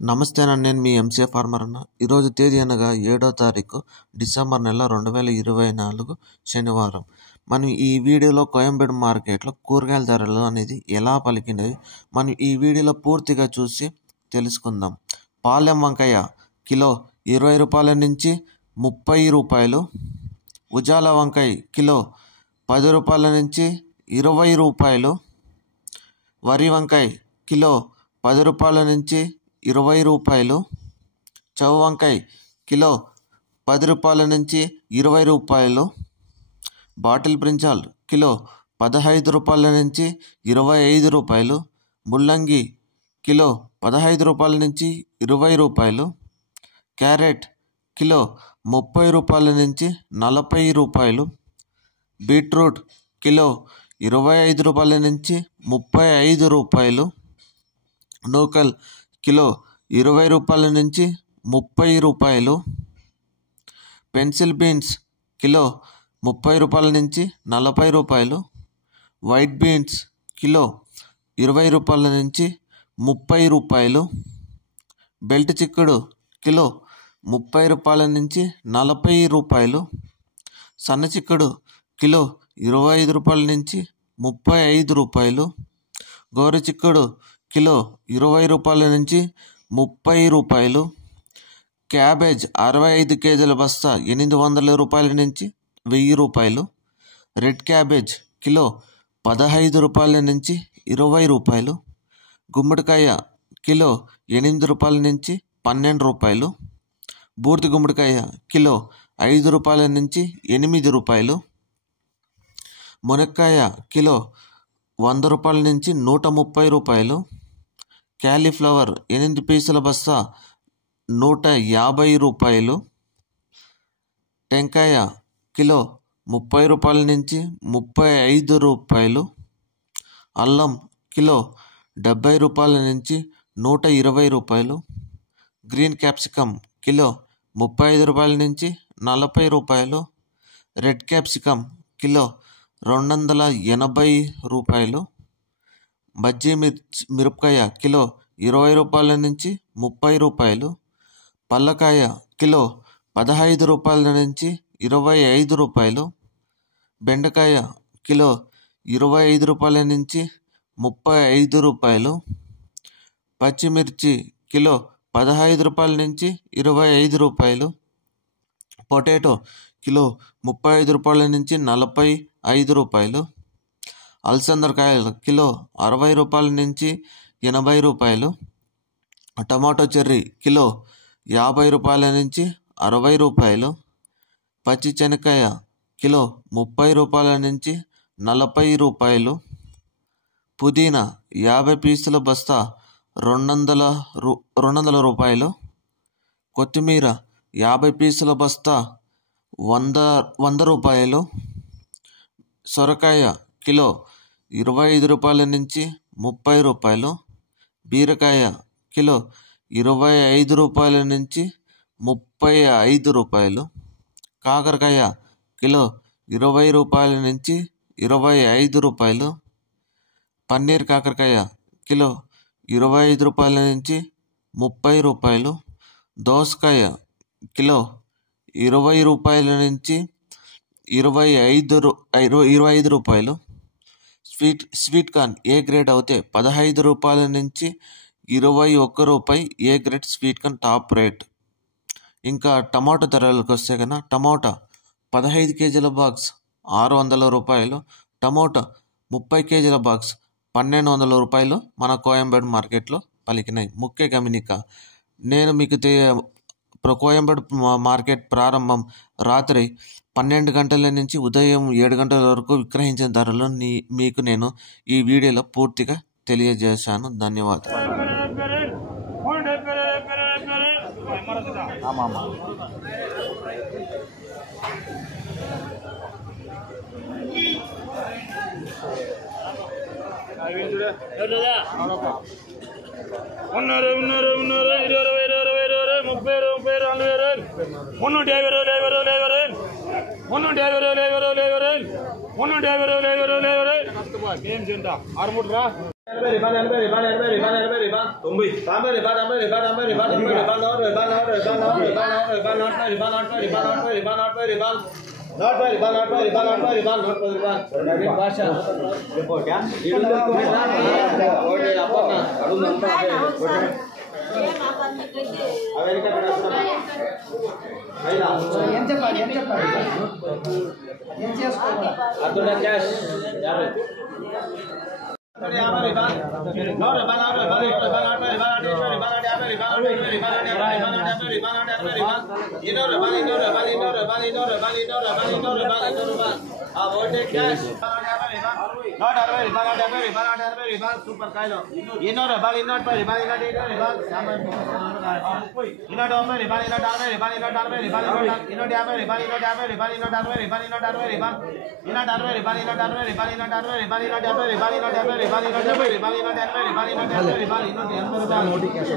నమస్తే అన్న, నేను మీ ఎంసీఏ ఫార్మర్ అన్న. ఈరోజు తేదీ అనగా 7వ తారీఖు డిసెంబర్ నెల 2024 శనివారం. మనం ఈ వీడియోలో కోయంబేడు మార్కెట్లో కూరగాయల ధరలు అనేది ఎలా పలికినది మనం ఈ వీడియోలో పూర్తిగా చూసి తెలుసుకుందాం. పాలెం వంకాయ కిలో 20 రూపాయల నుంచి 30 రూపాయలు, ఉజాల వంకాయ కిలో 10 రూపాయల నుంచి 20 రూపాయలు, వరి వంకాయ కిలో 10 రూపాయల నుంచి 20 రూపాయలు, చౌ వంకాయ కిలో 10 రూపాయల నుంచి 20 రూపాయలు, బాటిల్ బ్రింజాల్ కిలో 15 రూపాయల నుంచి 25 రూపాయలు, ముల్లంగి కిలో 15 రూపాయల నుంచి 20 రూపాయలు, క్యారెట్ కిలో 30 రూపాయల నుంచి 40 రూపాయలు, బీట్రూట్ కిలో 25 రూపాయల నుంచి 35 రూపాయలు, నూకల్ కిలో 20 రూపాయల నుంచి 30 రూపాయలు, పెన్సిల్ బీన్స్ కిలో 30 రూపాయల నుంచి 40 రూపాయలు, వైట్ బీన్స్ కిలో 20 రూపాయల నుంచి 30 రూపాయలు, బెల్ట్ చిక్కుడు కిలో 30 రూపాయల నుంచి 40 రూపాయలు, సన్న చిక్కుడు కిలో 25 రూపాయల నుంచి 35 రూపాయలు, గోరు చిక్కుడు కిలో 20 రూపాయల నుంచి 30 రూపాయలు, క్యాబేజ్ 65 కేజీల బస్తా 800 రూపాయల నుంచి 1000 రూపాయలు, రెడ్ క్యాబేజ్ కిలో 15 రూపాయల నుంచి 20 రూపాయలు, గుమ్మడికాయ కిలో 8 రూపాయల నుంచి 12 రూపాయలు, బూర్తి గుమ్మడికాయ కిలో 5 రూపాయల నుంచి 8 రూపాయలు, మునక్కాయ కిలో 100 రూపాయల నుంచి 130 రూపాయలు, క్యాలీఫ్లవర్ 8 పీసుల బస్తా 150 రూపాయలు, టెంకాయ కిలో 30 రూపాయల నుంచి 35 రూపాయలు, అల్లం కిలో 70 రూపాయల నుంచి 120 రూపాయలు, గ్రీన్ క్యాప్సికమ్ కిలో 35 రూపాయల నుంచి 40 రూపాయలు, రెడ్ క్యాప్సికమ్ కిలో 280 రూపాయలు, బజ్జీ మిరపకాయ కిలో 20 రూపాయల నుంచి 30 రూపాయలు, పల్లకాయ కిలో 15 రూపాయల నుంచి 25 రూపాయలు, బెండకాయ కిలో 25 రూపాయల నుంచి 35 రూపాయలు, పచ్చిమిర్చి కిలో 15 రూపాయల నుంచి 25 రూపాయలు, పొటాటో కిలో 35 రూపాయల నుంచి 45 రూపాయలు, అలసందకాయలు కిలో 60 రూపాయల నుంచి 80 రూపాయలు, టమాటో చెర్రీ కిలో 50 రూపాయల నుంచి 60 రూపాయలు, పచ్చి శనక్కాయ కిలో 30 రూపాయల నుంచి 40 రూపాయలు, పుదీనా 50 పీసుల బస్తా 200 రూపాయలు, కొత్తిమీర 50 పీసుల బస్తా 100 రూపాయలు, సొరకాయ కిలో 25 రూపాయల నుంచి 30 రూపాయలు, బీరకాయ కిలో 25 రూపాయల నుంచి 35 రూపాయలు, కాకరకాయ కిలో 20 రూపాయల నుంచి 25 రూపాయలు, పన్నీర్ కాకరకాయ కిలో 25 రూపాయల నుంచి 30 రూపాయలు, దోసకాయ కిలో 20 రూపాయల నుంచి 25 రూపాయలు, స్వీట్ కార్న్ ఏ గ్రేడ్ అయితే 15 రూపాయల నుంచి 21 రూపాయి A grade sweet corn top rate. ఇంకా టమాటో ధరలకు వస్తే కన్నా టమాటా 15 కేజీల బాక్స్ 600 రూపాయలు, టమాటా 30 కేజీల బాక్స్ 1200 రూపాయలు మన కోయంబేడు మార్కెట్లో పలికినాయి. ముఖ్య గమనిక, నేను మీకు కోయంబేడు మార్కెట్ ప్రారంభం రాత్రి 12 గంటల నుంచి ఉదయం 7 గంటల వరకు విక్రయించిన ధరలు మీకు నేను ఈ వీడియోలో పూర్తిగా తెలియజేశాను. ధన్యవాదాలు. ఏం Super